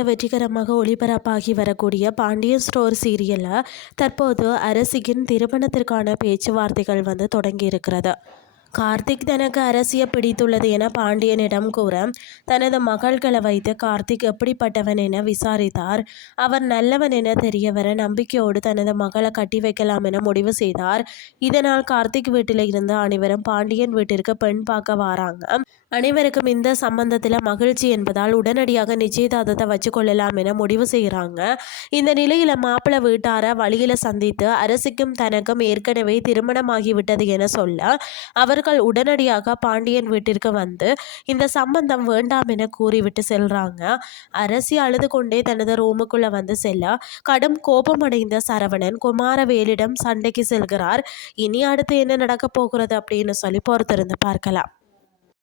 டிவியில் வெற்றிகரமாக ஒளிபரப்பாகி வரக்கூடிய பாண்டியன் ஸ்டோர் சீரியலில் தற்போது அரசியின் திருமணத்திற்கான பேச்சுவார்த்தைகள் தொடங்கி இருக்கிறது. கார்த்திக் தனக்கு அரசியை பிடித்துள்ளது என பாண்டியனிடம் கூற, தனது மகள்களை வைத்து கார்த்திக் எப்படிப்பட்டவன் என விசாரித்தார். அவர் நல்லவன் என தெரியவர நம்பிக்கையோடு தனது மகளை கட்டி வைக்கலாம் என முடிவு செய்தார். இதனால் கார்த்திக் வீட்டில் இருந்து அனைவரும் பாண்டியன் வீட்டிற்கு பெண் பார்க்க வராங்க. அனைவருக்கும் இந்த சம்பந்தத்தில் மகிழ்ச்சி என்பதால் உடனடியாக நிச்சயதார்த்தத்தை வச்சு கொள்ளலாம் என முடிவு செய்கிறாங்க. இந்த நிலையில் மாப்பிள்ளை வீட்டாரை வழியில் சந்தித்து அரசிக்கும் தனக்கும் ஏற்கனவே திருமணமாகிவிட்டது என சொல்ல, அவர்கள் உடனடியாக பாண்டியன் வீட்டிற்கு வந்து இந்த சம்பந்தம் வேண்டாம் என கூறிவிட்டு செல்றாங்க. அரசி அழுது கொண்டே தனது ரூமுக்குள்ள வந்து செல்ல, கடும் கோபமடைந்த சரவணன் குமாரவேலிடம் சண்டைக்கு செல்கிறார். இனி அடுத்து என்ன நடக்க போகிறது அப்படின்னு சொல்லி பொறுத்திருந்து பார்க்கலாம்.